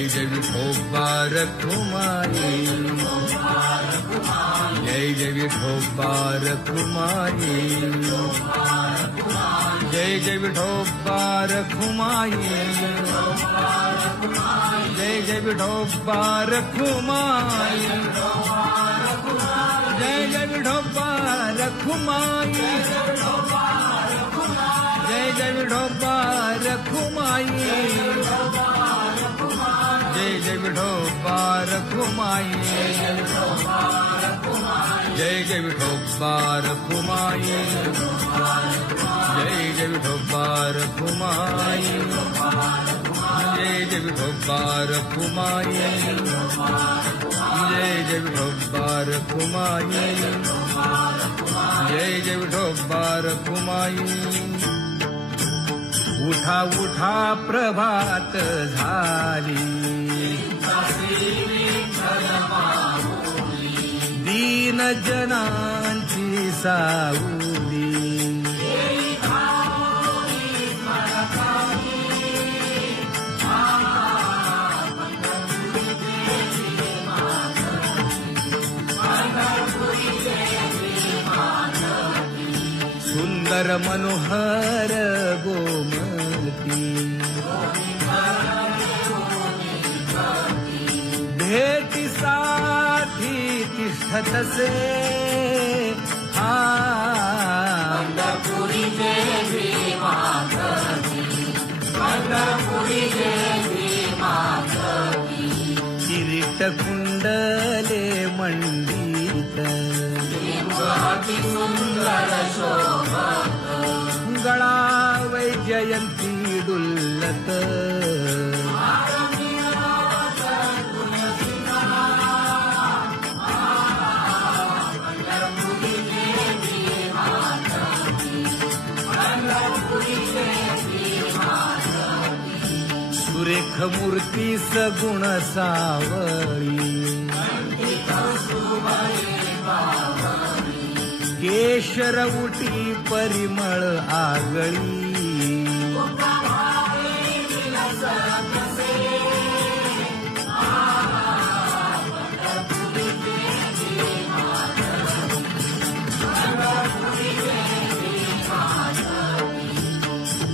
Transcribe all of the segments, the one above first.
जय जय विठोबा रखुमाई, जय जय विठोबा रखुमाई, जय जय विठोबा रखुमाई, जय जय विठोबा रखुमाई, जय जय विठोबा रखुमाई, जय जय विठोबा रखुमाई, जय जय विठोबा रखुमाई, जय जय विठोबा रखुमाई, जय जय विठोबा रखुमाई, जय जय विठोबा रखुमाई, जय जय विठोबा रखुमाई, जय जय विठोबा रखुमाई. उठा उठा प्रभात झाली, दीन जनांची सावली, सुंदर मनोहर गोमती, भेटीसाठी तिष्ठतसे पंढरपुरी देवी माधवी, पंढरपुरी देवी माधवी, किरीट कुंडले मंडित, अति सुंदर शोभत, गळा वैजयंती डुल्लत, सुरेख मूर्ती सगुण सावळी, केशर उटी परिमळ आगळी,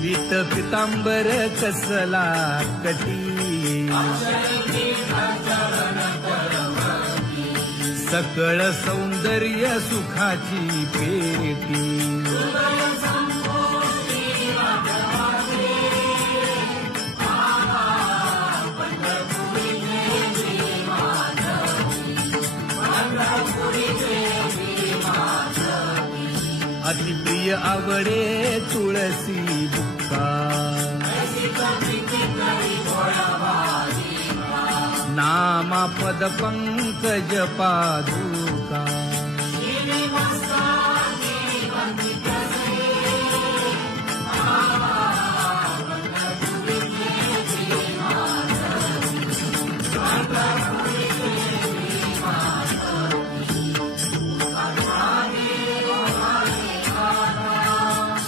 पीत पितांबर कसला कटी, सकळ सौंदर्य सुखाची पेटी, अतिप्रिय आवडे तुळसी बुक्का, नामा पद पंकज पादुका,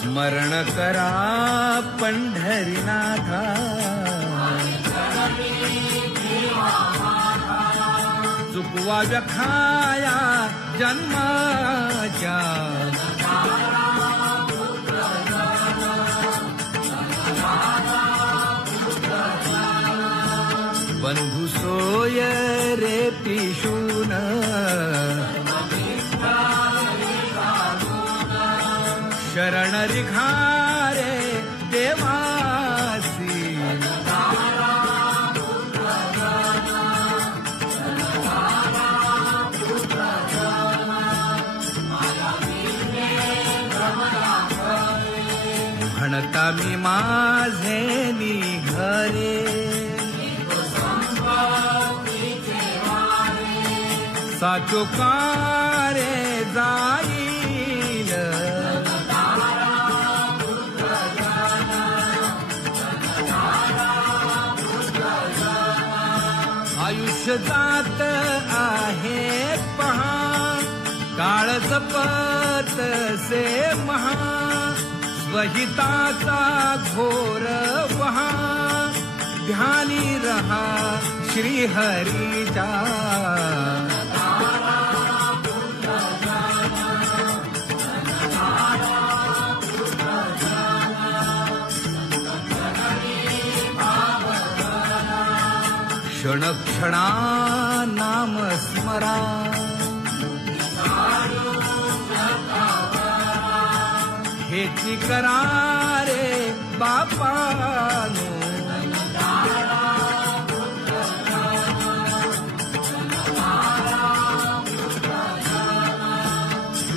स्मरण करा पंढरीनाथा, चुकवा व्यखाया जन्माच्या, बंधू सोय रे पिशून, शरण रिखारे देवासी, म्हणता मी माझे निघरे, साचो कारे जाईल, आयुष्य जात आहे पहा, काळ जपत से महा, स्वहिताचा घोर वहा, ध्यानी रहा श्री हरीचा क्षण क्षणा नाम स्मरा हेची करा रे बापानो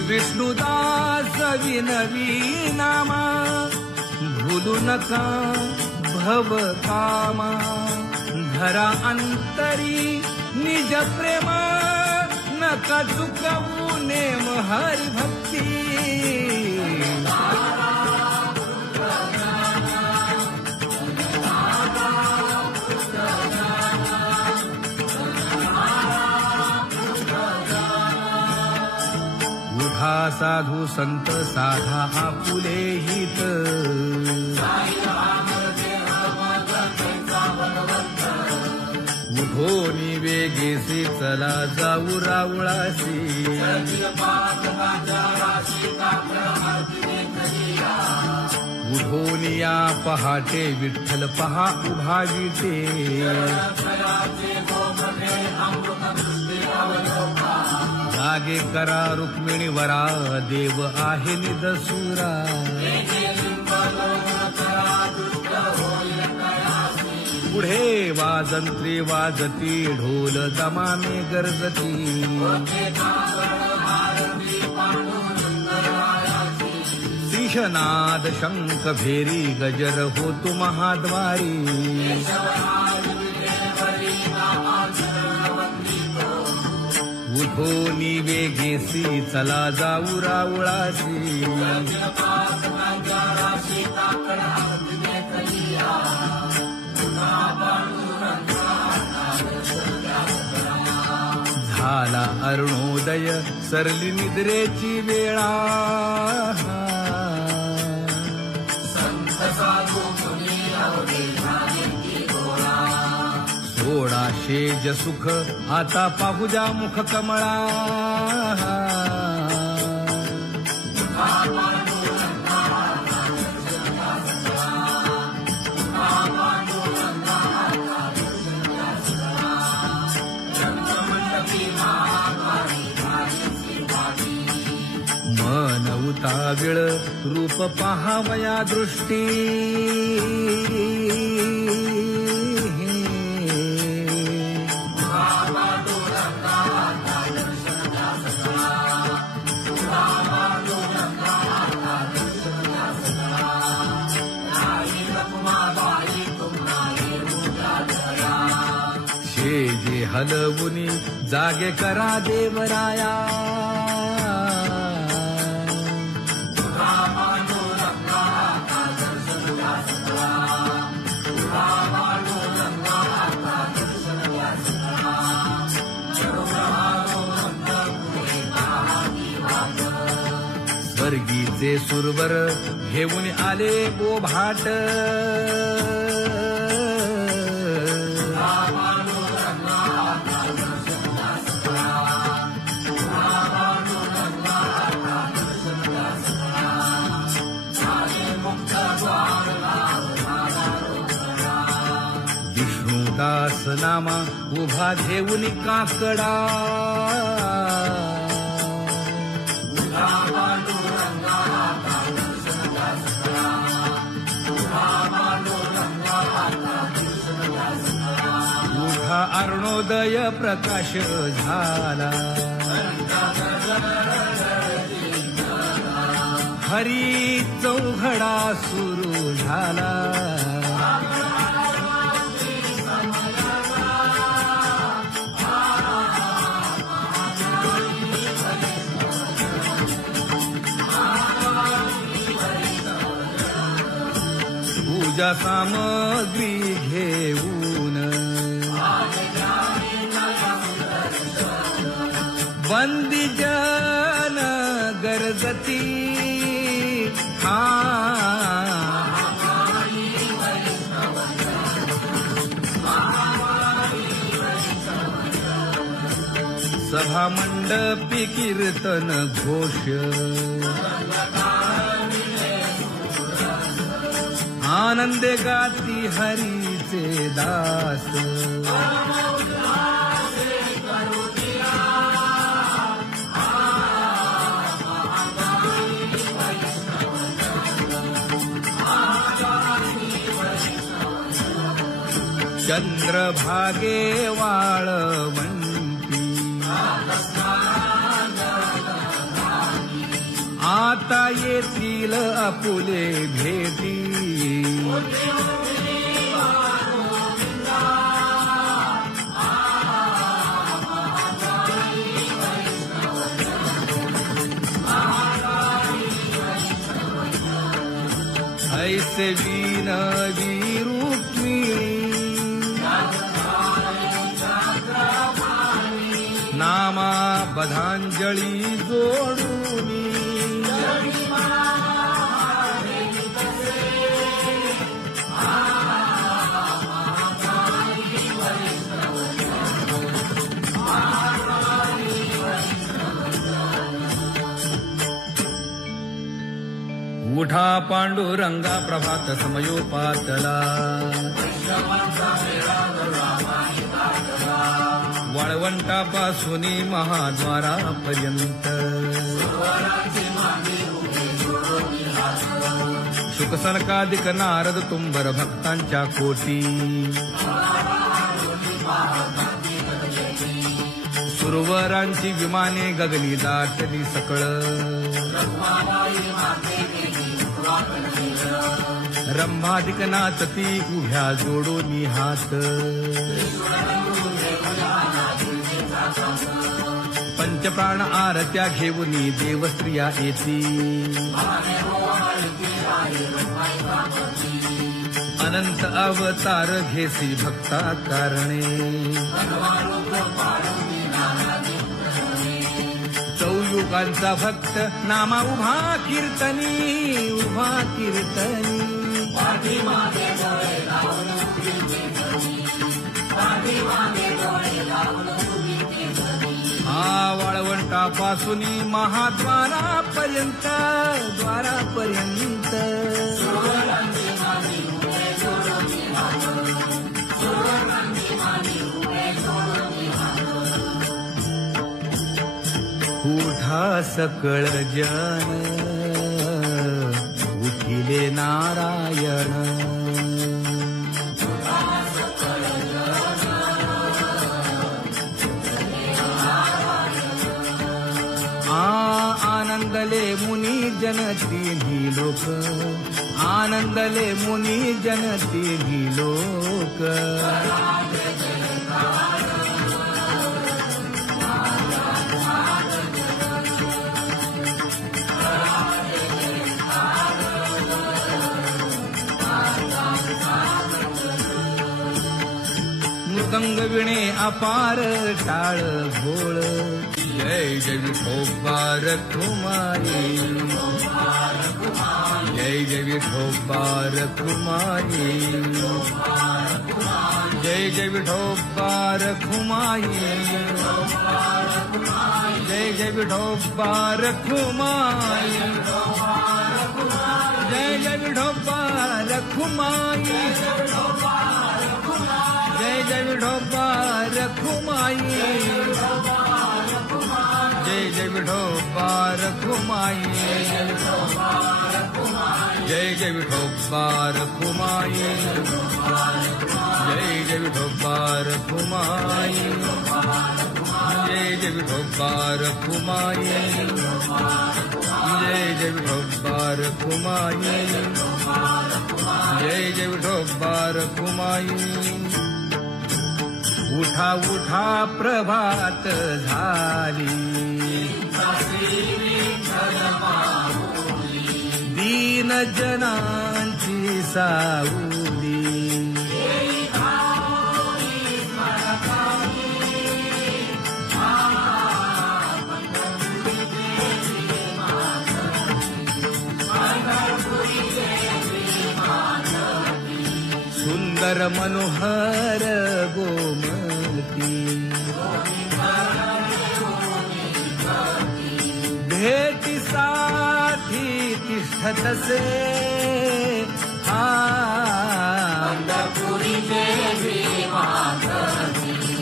विष्णुदास विनवी नामा भूलू नका भव कामा धरा अंतरी निज प्रेम नका चुकवू नेम हरी भक्ती उठा साधू संत साधा आपुले हित उठोनी वेगेसी चला जाऊ रावळासी उठोनिया पहाटे विठ्ठल पहा उभा विटे जागे करा रुक्मिणी वरा देव आहे निदसुरा पुढे वाजंत्री वाजती ढोल दमाने गरजती शिशनाद शंख भेरी गजर होतो महाद्वारी उठोनी वेगेसी चला जाऊ रावळासी झाला अरुणोदय सरली निद्रेची वेळा सोडा शेज सुख आता पाहुजा मुख कमळा मन उताविळ रूप पहावया दृष्टी शेजे हलवुनी जागे करा देवराया स्वर्गीचे सुरवर घेऊन आले बोभाट विष्णुदास नामा उभा घेऊन काकडा उठा अरुणोदय प्रकाश झाला हरी चौघडा सुरू झाला पूजा सामग्री घेऊन वंदी जन गरजती सभा मंडपी कीर्तन घोष आनंदे गाती हरीचे दास चंद्रभागे वाळवंती आता येतील आपुले भेटी ऐसे विनवी रुक्मिणी नामा बधांजळी जोडूनी उठा पांडुरंगा प्रभात समयोपातला वाळवंटापासून महाद्वारापर्यंत शुकसनकादिक नारद तुंबर भक्तांच्या कोटी सुरवरांची विमाने गगनी दाटली सकळ रंभाधिक नाचती उभ्या जोडोनी हात पंचप्राण आरत्या घेऊनी देवस्त्रिया येती अनंत अवतार घेसी भक्ता कारणे चौयुगांचा भक्त नामा उभा कीर्तनी हा वाळवंटापासून महाद्वारापर्यंत उठा सकळ जन उठिले नारायण आनंदले मुनी जन तिन्ही लोक आनंदले मुनी जन तिन्ही लोक मृदंग विणे अपार टाळ घोळ जय जय विठोबार कुमारी जय जय विठोबार कुमारी जय जय विठोबार कुमारी जय जय विठोबार कुमारी जय जय विठोबार कुमारी जय जय विठोबार कुमारी जय जय विठोबार कुमारी जय जय विठोबार कुमारी जय जय विठोबार कुमारी जय जय विठोबार कुमारी जय जय विठोबार कुमारी जय जय विठोबार कुमारी उठा उठा प्रभात झाली दीन जनांची सावली सुंदर मनोहर गोमती तीर्थ तसे पंढरपुरी देवी माता की,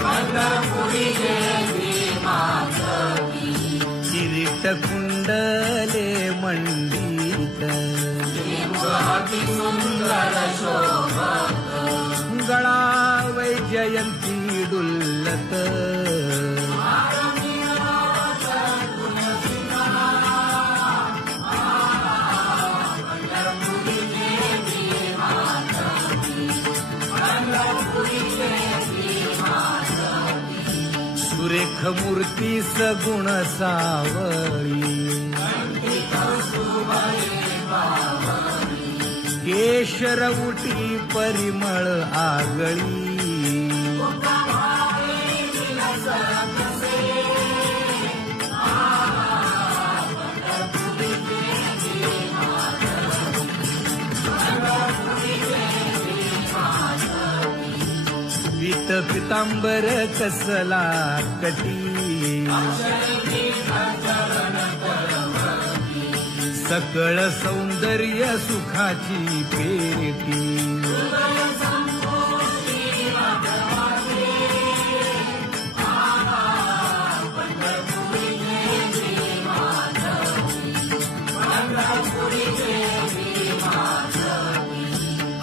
पंढरपुरी देवी माता की, किरीट कुंडले मंडित अति सुंदर शोभत, गळा वैजयंती डुल्लत सुरेख मूर्ती सगुण सावळी केशर उटी परिमळ आगळी पीत पितांबर कसला कटी सकळ सौंदर्य सुखाची पेटी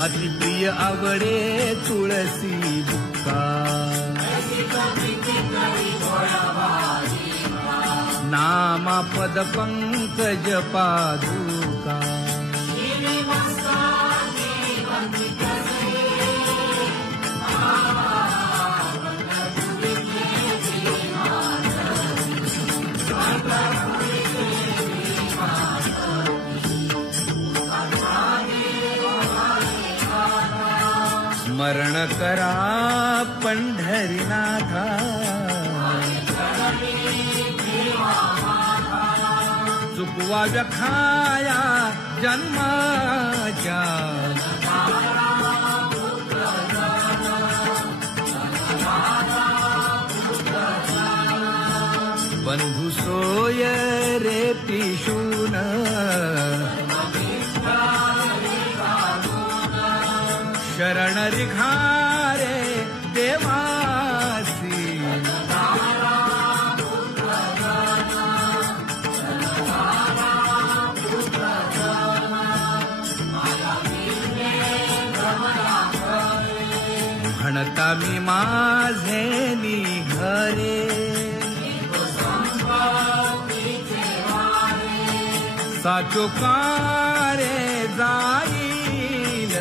अतिप्रिय आवडे तुळसी बुक्का नामा पद पंकज पादुका स्मरण करा पंढरीनाथा चुकवा व्यखाया जन्माच्या बंधू सोय रे पिशून शरण रिघारे देवासी म्हणता मी माझे निघरे साचो कारे जाईल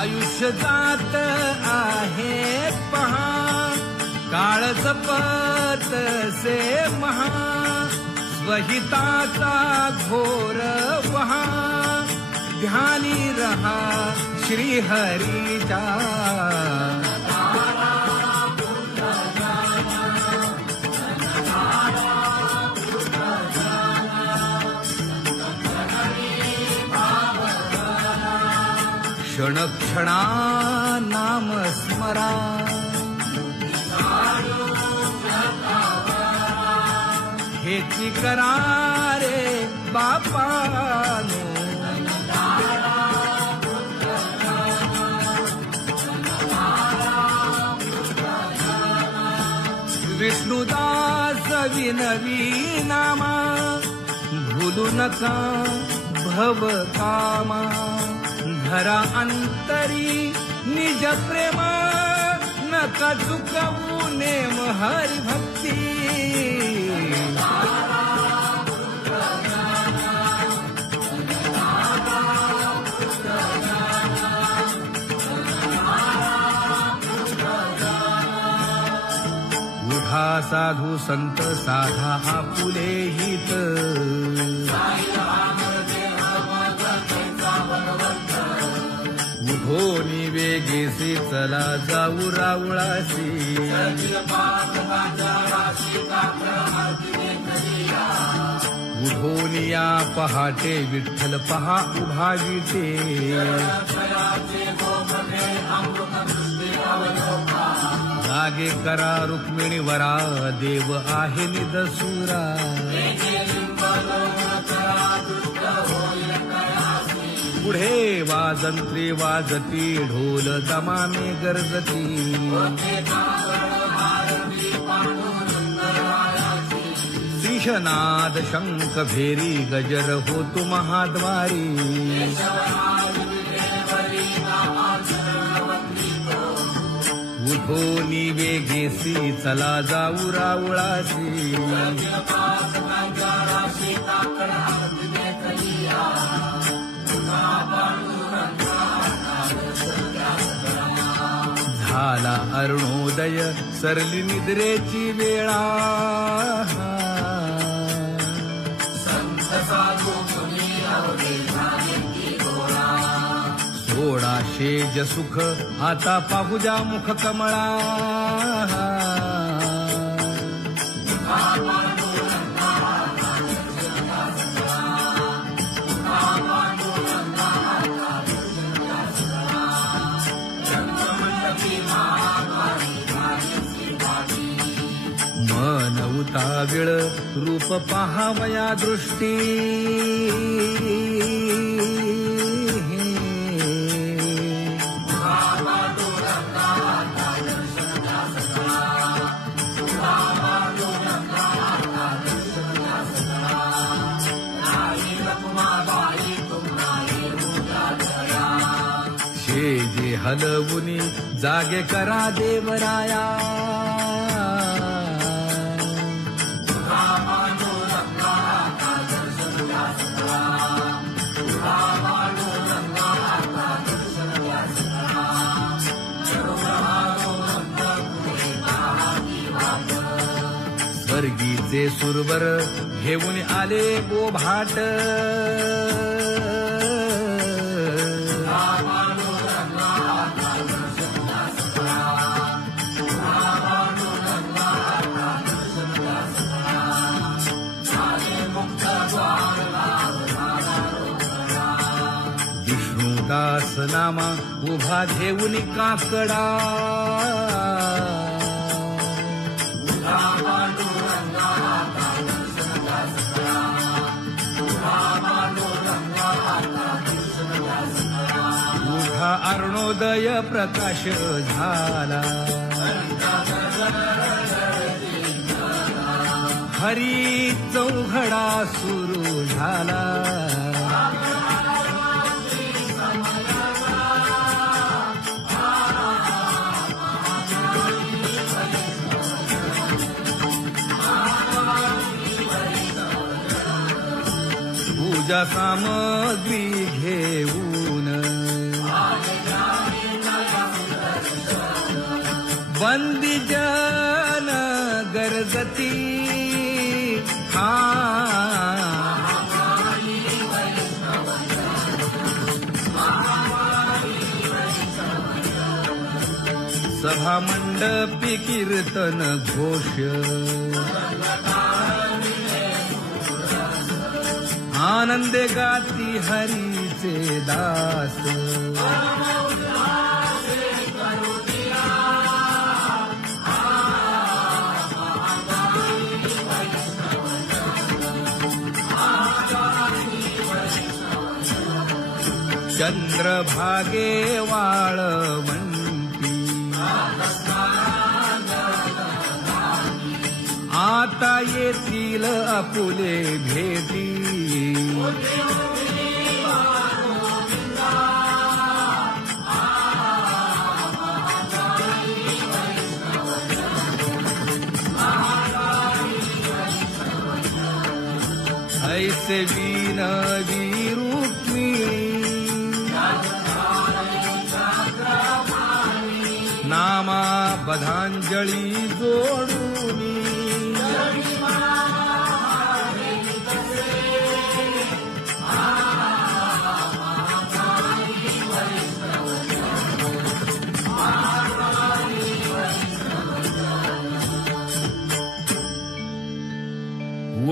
आयुष्य जात आहे पहा काळ जपत से महा स्वहिताचा घोर वहा ध्यानी रहा श्री हरीचा क्षण क्षणा नाम स्मरा हेची करारे बापानो विष्णुदास विनवी नामा भूलू नका भव कामा धरा अंतरी निज प्रेम नका चुकवू नेम हरि भक्ती उठा साधू संत साधा आपुले हित उठोनी वेगेसे चला जाऊ रावळासी उठोनिया पहाटे विठ्ठल पहा उभा विटे जागे करा रुक्मिणी वरा देव आहे निदसुरा पुढे वाजंत्री वाजती ढोल दमाने गरजती श्रीशनाद शंख भेरी गजर होतो महाद्वारी उठो निवेगेसी चला जाऊ रावळासी झाला अरुणोदय सरली निद्रेची वेळा सोडा शेज सुख आता पाहुजा मुख कमळा मन उताविळ रूप पाहावया दृष्टी शेजे हलवुनी जागे करा देवराया स्वर्गीचे सुरवर घेऊन आले बोभाट विष्णुदास नामा उभा घेऊन काकडा उठा अरुणोदय प्रकाश झाला हरी चौघडा सुरू झाला पूजा सामग्री घेऊन बंदी जन गरजती सभा मंडपी कीर्तन घोष आनंदे गाती हरीचे दास चंद्रभागे वाळवंती आता येतील आपुले भेटी ऐसे विनवी रुक्मिणी नामा बधांजळी जोडूनी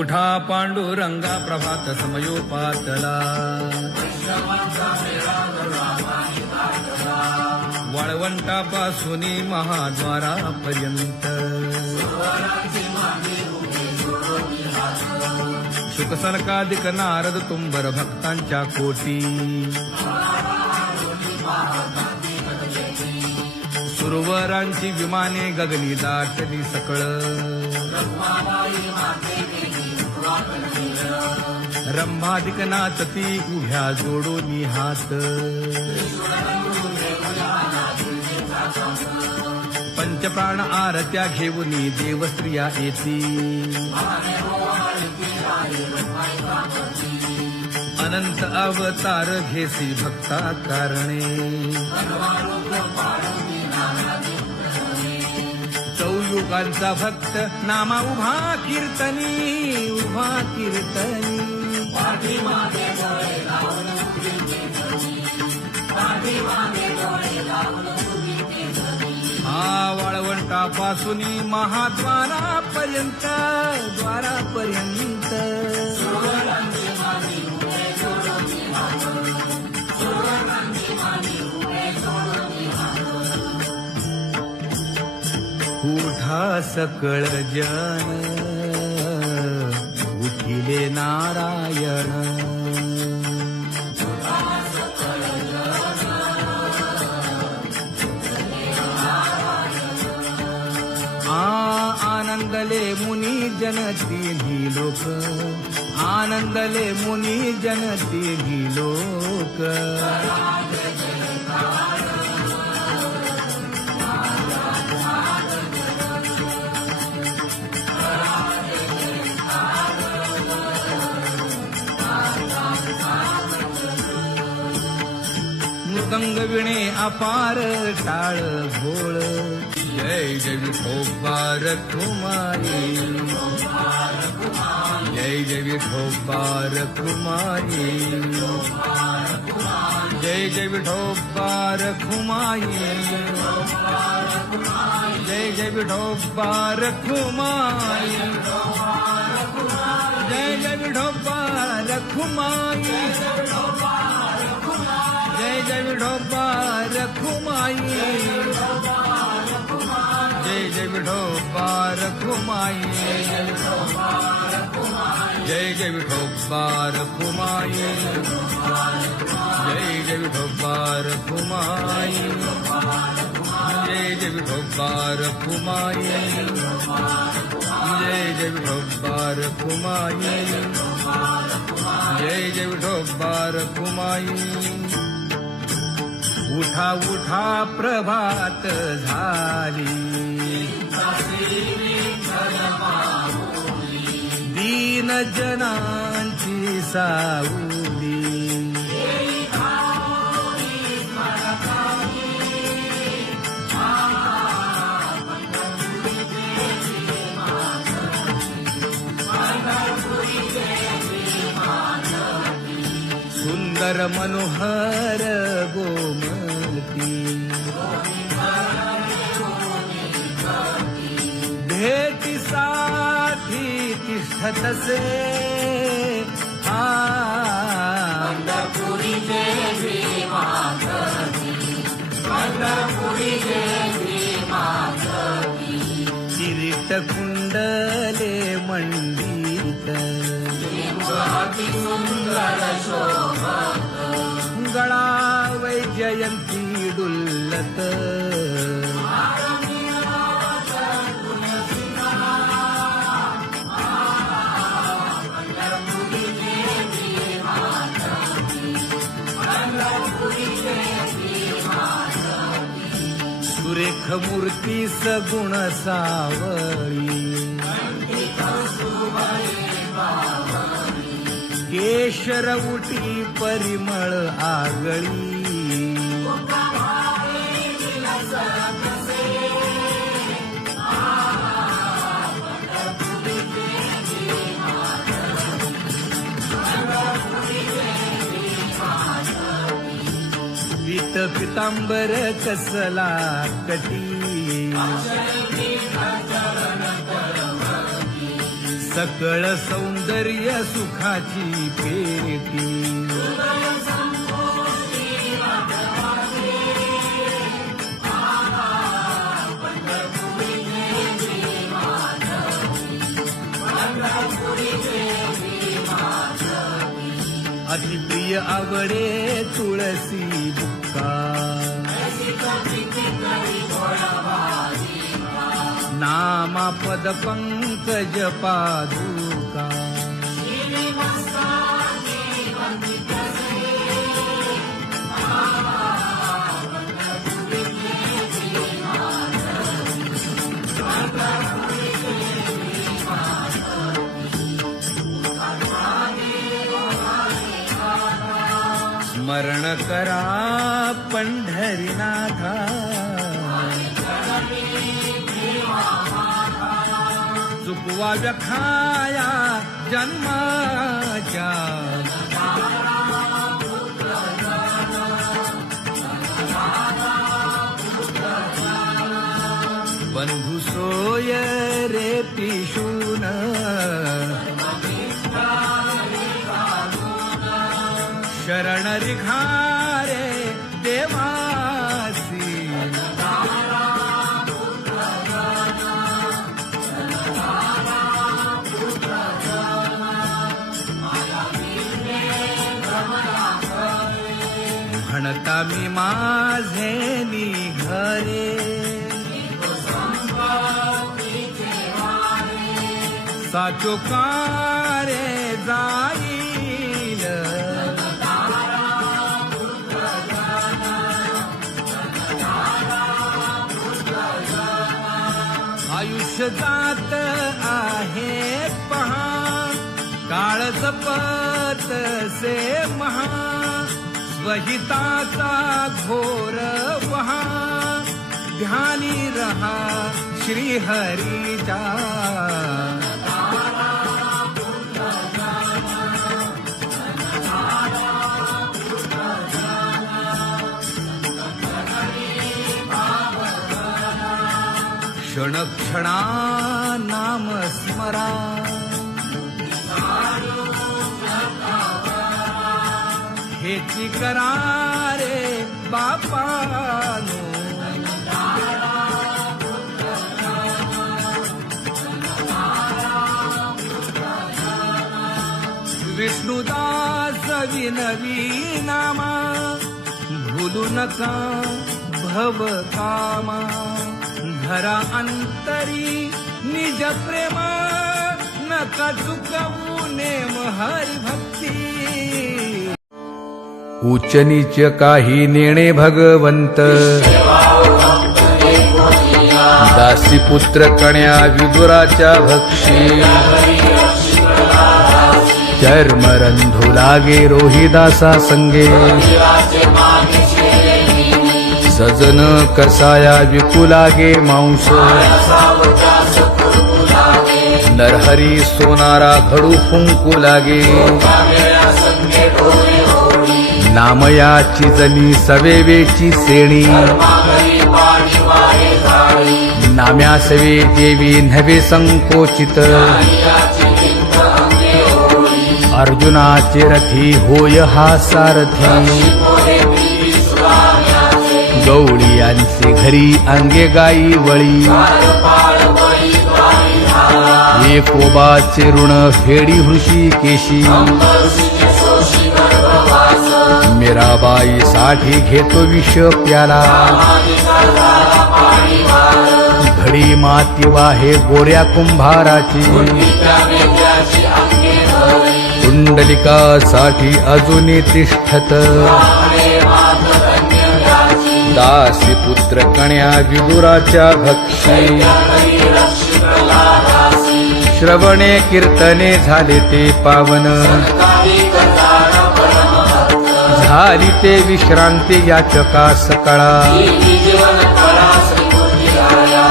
उठा पांडुरंगा प्रभात समयोपातला वाळवंटापासून महाद्वारापर्यंत शुकसनकादिक नारद तुंबर भक्तांच्या कोटी सुरवरांची विमाने गगनी दाटली सकळ रंभादिक नाचती उभ्या जोडून हात पंचप्राण आरत्या घेऊन देवस्त्रिया येती अनंत अवतार घेसी भक्ता कारणे चौयुगांचा भक्त नामा उभा कीर्तनी वाळवंटापासून महाद्वारापर्यंत उठा सकळ जन उठिले नारायण आनंदले मुनी जन तिन्ही लोक आनंदले मुनी जन तिन्ही लोक मृदंग विणे अपार टाळ घोळ जय जय विठोबार कुमारी जय जय विठोबार कुमारी जय जय विठोबार कुमारी जय जय विठोबार कुमारी जय जय विठोबार कुमारी जय जय विठोबार कुमारी जय जय विठोबार कुमारी जय जय विठोबार कुमारी जय जय विठोबार कुमारी जय जय विठोबार कुमारी जय जय विठोबार कुमारी जय जय विठोबार कुमारी उठा उठा प्रभात झाली दीन जनांची सावली सुंदर मनोहर गोमती भेटीसाठी तिष्ठतसे पंढरपुरी देवी मातवी पंढरपुरी देवी मातवी किरीट कुंडले मंडित अति सुंदर शोभत गळा वैजयंती डुल्लत सुरेख मूर्ती सगुण सावळी केशर उटी परिमळ आगळी पीत पितांबर कसला कटी सकळ सौंदर्य सुखाची पेटी अति प्रिय आवडे तुळसी बुक्का नामा पद पंकज पादुका स्मरण करा पंढरीनाथा चुकवा व्यखाया जन्माच्या बंधू सोय रे पिशून शरण रिघारे देवासी म्हणता मी माझे निघरे साचो कारे जाईल आयुष्य जात आहे पहा काळ जपत से महा स्वहिताचा घोर वहा ध्यानी रहा श्री हरीचा क्षण क्षणा नाम स्मरा हेची करा रे बापानो विष्णुदास विनवी नामा भूलू नका भव कामा धरा अंतरी निज प्रेमा नका चुकवू नेम हरी भक्ती उच्च नीच काही नेणे भगवंत दासी पुत्र कण्या विदुराच्या भक्षी चर्मरंधू लागे रोहिदासा संगे सजन कसाया विकू लागे मांस नरहरी सोनारा घडू फुंकू लागे नामयाची जनी सवेवेची सेणी नाम्या सवे देवी नव्हे संकोचित अर्जुनाचे रथी होय हा सारथी गवळियांचे घरी अंगे गाई वळी एकोबाचे ऋण फेडी हृषीकेशी मीराबाई साठी घेतो विष प्याला घडी माती वाहे गोऱ्या कुंभाराची कुंडलिकासाठी अजूनही तिष्ठत दासी पुत्र कण्या विदुराच्या भक्षी श्रवणे कीर्तने झाले ते पावन झाली ते विश्रांती याचका सकळा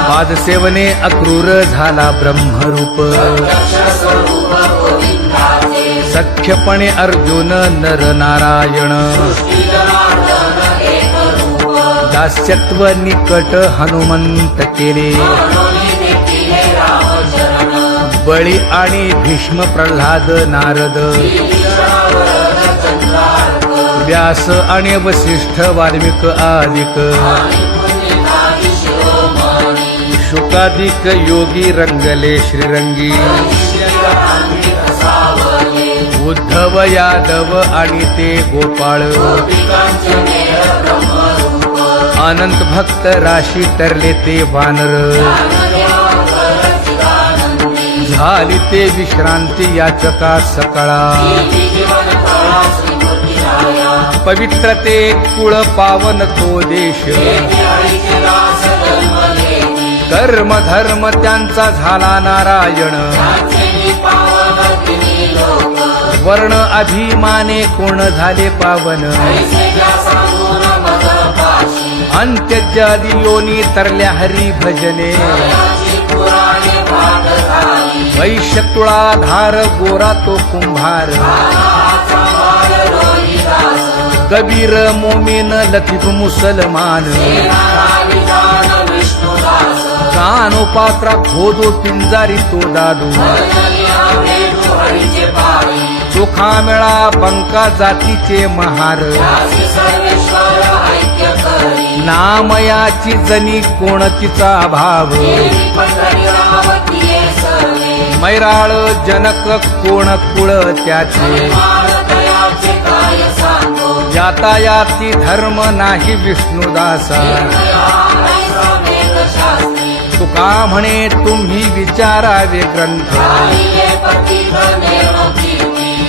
पादसेवने अक्रूर झाला ब्रह्मरूप सख्यपणे अर्जुन नर नारायण दास्यत्व निकट हनुमंत केले बळी आणि भीष्म प्रल्हाद नारद व्यास आणि वसिष्ठ वाल्मिक आदिक शुकादिक योगी रंगले श्रीरंगी उद्धव यादव आणि ते गोपाळ गोपिकांचे नेह ब्रह्मरूप अनंत भक्त राशी तरले ते वानर ज्ञानदेव चिदानंदी झाली ते विश्रांती याचका सकळा जीवन कळा श्रीमूर्तीराया पवित्रते कुळ पावन तो देश येथे हरीचे दास जन्मलेती कर्म धर्म त्यांचा झाला नारायण त्याचे पावन तिन्ही लोक वर्ण अभिमाने कोण झाले पावन ऐसे ज्या सांगून मग पाशी अंत्यजादी योनी तरल्या हरी भजने याची पुराणे भाग झाली वैश्य तुळाधार गोरा तो कुंभार नानाचा बाल रोहिदास कबीर मोमीन लतीफ मुसलमान नारायण जान विष्णुदास कानोपात्रा खोदो पिंजारी तो दादू भजनिया भेटू हरीचे पायी चोखा मेळा बंका जातीचे महार त्यासी सर्वेश्वर ऐक्य करी नामयाची जनी कोण तिचा भाव देवी पंढरी रावतीये सर्वे मैराळ जनक कोण कुळ त्याचे मानदयाचे काय सांगो यातायाती धर्म नाही विष्णुदासा निर्णया ऐसा वेदशास्त्री तुका म्हणे तुम्ही विचारावे ग्रंथ पाहिले पतित निर्मती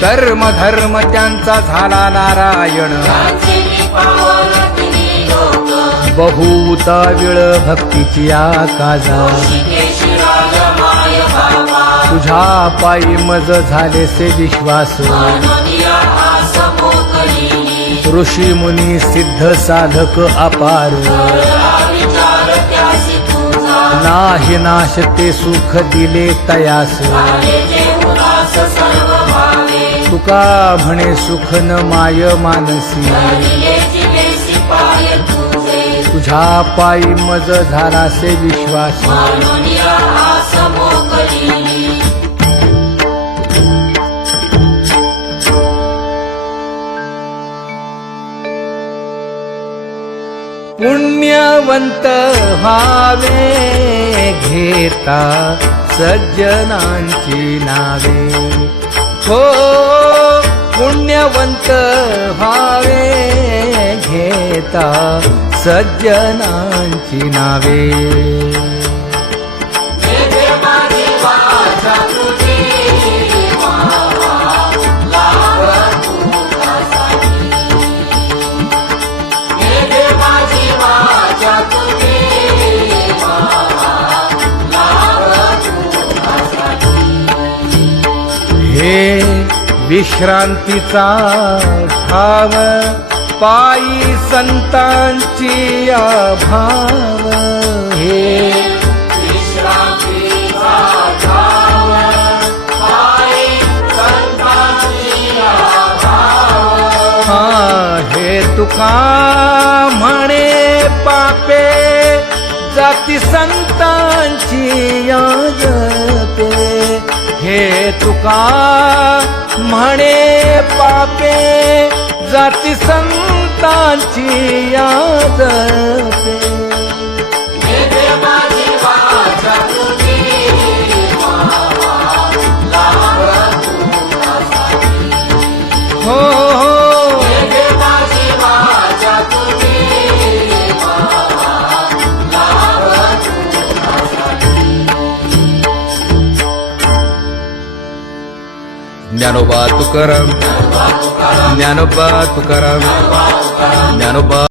कर्म धर्म त्यांचा झाला नारायण त्याचे पावन तिन्ही लोक बहुता वेळ भक्तीची आकाजा शिकेशी राजमाय बाबा तुझ्या पायी मज झाले से विश्वास मनोनिया आस मोकळीनी ऋषी मुनी सिद्ध साधक अपार कळला विचार त्यासी तुझा नाही नाश ते सुख दिले तयास झाले जे उदास सर्व भावे तुका म्हणे सुख न माय मानसी धरिले जिवेसी पाय तुझे तुझ्या पायी मज झाला से विश्वास मनोनिया आस मोकळीनी पुण्यवंत व्हावे घेता सज्जनांची नावे हो पुण्यवंत व्हावे घेता सज्जनांची नावे देवे माझी वाचा तुझी लाभ तुझासाठी देवे माझी वाचा तुझी लाभ तुझासाठी हे विश्रांतीचा ठाव पायी संतांची भाव हे विश्रांतीचा ठाव पायी संतांची भाव हा हे तुका म्हणे पापे जाती संतांची जपे हे तुका म्हणे पापे जाती संतांची जपे देवे माझी वाचा तुझी लाभ तुझासाठी हो हो देवे माझी वाचा तुझी लाभ तुझासाठी ज्ञानोबा तुकाराम ज्ञानोबा तुकाराम ज्ञानोबा